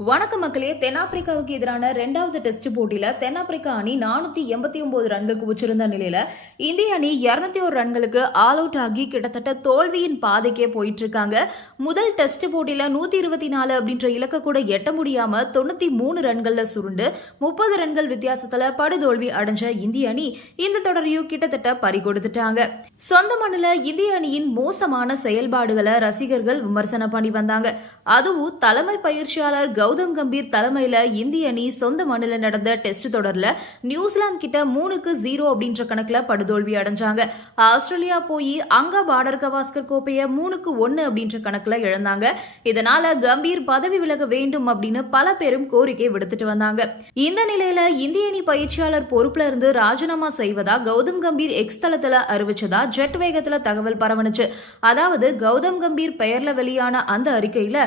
வணக்க மக்களே தென்னாப்பிரிக்காவுக்கு எதிரான ரெண்டாவது டெஸ்ட் போட்டியில தென்னாப்பிரிக்கா அணி நானூத்தி எண்பத்தி ஒன்பது ரன்களுக்கு உச்சிருந்த நிலையில இந்திய அணி இருநூத்தி ஒரு ரன்களுக்கு ஆல் அவுட் ஆகி கிட்டத்தட்ட தோல்வியின் பாதைக்கே போயிட்டு இருக்காங்க முதல் டெஸ்ட் போட்டியில நூத்தி இருபத்தி நாலு அப்படின்ற இலக்க கூட எட்ட முடியாம தொண்ணூத்தி மூணு ரன்கள்ல சுருண்டு முப்பது ரன்கள் வித்தியாசத்துல படுதோல்வி அடைஞ்ச இந்திய அணி இந்த தொடரையும் கிட்டத்தட்ட பறி கொடுத்துட்டாங்க சொந்த மண்ணில் இந்திய அணியின் மோசமான செயல்பாடுகளை ரசிகர்கள் விமர்சனம் பண்ணி வந்தாங்க. அதுவும் தலைமை பயிற்சியாளர் கௌதம் கம்பீர் தலைமையில இந்திய அணி சொந்த மண்ணில் நடந்த டெஸ்ட் தொடர்ல நியூசிலாந்து கிட்ட மூணுக்கு ஜீரோ அப்படின்ற கணக்குல படுதோல்வி அடைஞ்சாங்க. ஆஸ்திரேலியா போய் அங்க பார்டர் கவாஸ்கர் கோப்பையை மூணுக்கு ஒன்னு அப்படின்ற கணக்குல இழந்தாங்க. இதனால கம்பீர் பதவி விலக வேண்டும் அப்படின்னு பல பேரும் கோரிக்கை விடுத்துட்டு வந்தாங்க. இந்த நிலையில இந்திய அணி பயிற்சியாளர் பொறுப்புல இருந்து ராஜினாமா செய்வதா கௌதம் கம்பீர் எக்ஸ் தளத்துல அறிவிச்சதா ஜெட் வேகத்துல தகவல் பரவனுச்சு. அதாவது கௌதம் கம்பீர் பெயர்ல வெளியான அந்த அறிக்கையில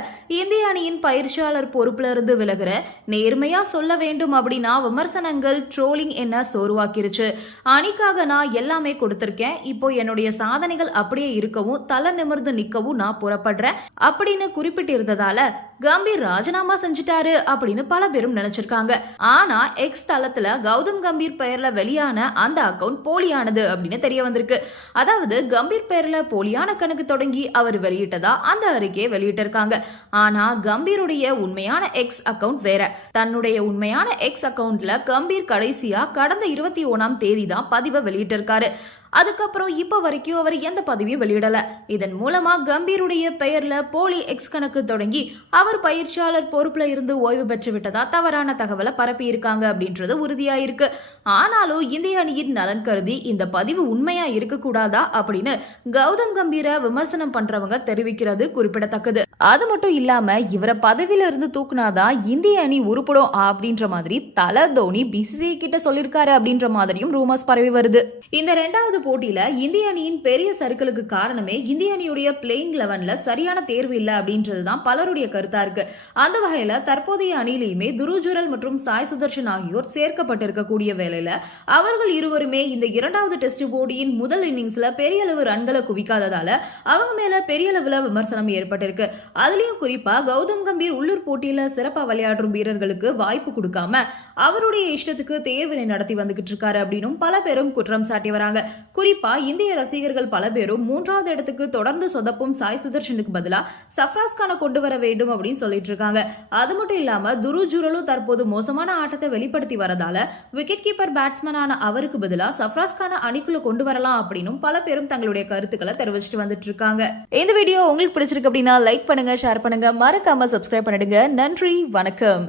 இந்திய அணியின் பயிற்சியாளர் பொறுப்பு பொறுப்புல இருந்து விலகுற நேர்மையா சொல்ல வேண்டும் அப்படின்னா விமர்சனங்கள் ட்ரோலிங் என்ன சோர்வாக்கிருச்சு. அணிக்காக நான் எல்லாமே கொடுத்திருக்கேன். இப்போ என்னுடைய சாதனைகள் அப்படியே இருக்கவும் தலை நிமிர்ந்து நிக்கவும் நான் புறப்படுறேன் அப்படின்னு குறிப்பிட்டிருந்ததால கம்பீர் ராஜினாமா செஞ்சுட்டாரு அப்படின்னு பல பேரும் நினைச்சிருக்காங்க. ஆனா எக்ஸ் தளத்துல கௌதம் கம்பீர் பெயர்ல வெளியான அந்த அக்கவுண்ட் போலியானது அப்படின்னு தெரிய வந்திருக்கு. அதாவது கம்பீர் பெயர்ல போலியான கணக்கு தொடங்கி அவர் வெளியிட்டதா அந்த அறிக்கையை வெளியிட்டிருக்காங்க. ஆனா கம்பீருடைய உண்மையான எக்ஸ் அக்கவுண்ட் வேற. தன்னுடைய உண்மையான எக்ஸ் அக்கவுண்ட்ல கம்பீர் கடைசியா கடந்த இருபத்தி ஒன்னாம் தேதி தான் பதிவை வெளியிட்டிருக்காரு. அதுக்கப்புறம் இப்போ வரைக்கும் அவர் எந்த பதவியும் வெளியிடல. இதன் மூலமா கம்பீருடைய பெயர்ல போலி எக்ஸ் கணக்கு தொடங்கி அவர் பயிற்சியாளர் பொறுப்புல இருந்து ஓய்வு பெற்று விட்டதா தவறான தகவலை பரப்பி இருக்காங்க அப்படின்றது உறுதியாயிருக்கு. ஆனாலும் இந்திய அணியின் நலன் கருதி இந்த பதிவு உண்மையா இருக்கக்கூடாதா அப்படின்னு கௌதம் கம்பீர விமர்சனம் பண்றவங்க தெரிவிக்கிறது குறிப்பிடத்தக்கது. அது மட்டும் இல்லாம இவரை பதவியில இருந்து தூக்குனாதான் இந்திய அணி உருப்படும் அப்படின்ற மாதிரி தல தோனி பிசிசிஐ கிட்ட சொல்லிருக்காரு அப்படின்ற மாதிரியும் ரூமர்ஸ் பரவி வருது. இந்த ரெண்டாவது போட்டியில இந்திய அணியின் பெரிய சறுக்கலுக்கு காரணமே இந்திய அணியுடைய பிளேயிங் லெவன்ல சரியான தேர்வு இல்லை அப்படின்றதுதான் பலருடைய கருத்தா இருக்கு. அந்த வகையில தற்போதைய அணியிலையுமே துருஜுரல் மற்றும் சாய் சுதர்ஷன் ஆகியோர் சேர்க்கப்பட்டிருக்கக்கூடிய வேலையில அவர்கள் இருவருமே இந்த இரண்டாவது டெஸ்ட் போட்டியின் முதல் இன்னிங்ஸ்ல பெரிய அளவு ரன்களை குவிக்காததால அவங்க மேல பெரிய அளவுல விமர்சனம் ஏற்பட்டிருக்கு. அதுலயும் குறிப்பா கௌதம் கம்பீர் உள்ளூர் போட்டியில சிறப்பா விளையாடும் வீரர்களுக்கு வாய்ப்பு கொடுக்காம அவருடைய இஷ்டத்துக்கு தேர்வினை நடத்தி வந்துகிட்டு இருக்காரு அப்படின்னும் பல பேரும் குற்றம் சாட்டி வராங்க குறிப்பா இந்திய ரசிகர்கள் பல பேரும் மூன்றாவது இடத்துக்கு தொடர்ந்து சொதப்பும் சாய் சுதர்ஷனுக்கு பதிலா சஃப்ராஸ் கானை கொண்டு வர வேண்டும் அப்படின்னு சொல்லிட்டு இருக்காங்க. அது மட்டும் இல்லாம துரு ஜுரலு தற்போது மோசமான ஆட்டத்தை வெளிப்படுத்தி வரதால விக்கெட் கீப்பர் பேட்ஸ்மேனான அவருக்கு பதிலா சஃப்ராஸ் கானை அணிக்குள்ள கொண்டு வரலாம் அப்படின்னும் பல பேரும் தங்களுடைய கருத்துக்களை தெரிவிச்சுட்டு வந்துட்டு இருக்காங்க. இந்த வீடியோ உங்களுக்கு பிடிச்சிருக்கு அப்படின்னா லைக் பண்ணுங்க ஷேர் பண்ணுங்க. மறக்காம சப்ஸ்கிரைப் பண்ணிடுங்க. நன்றி வணக்கம்.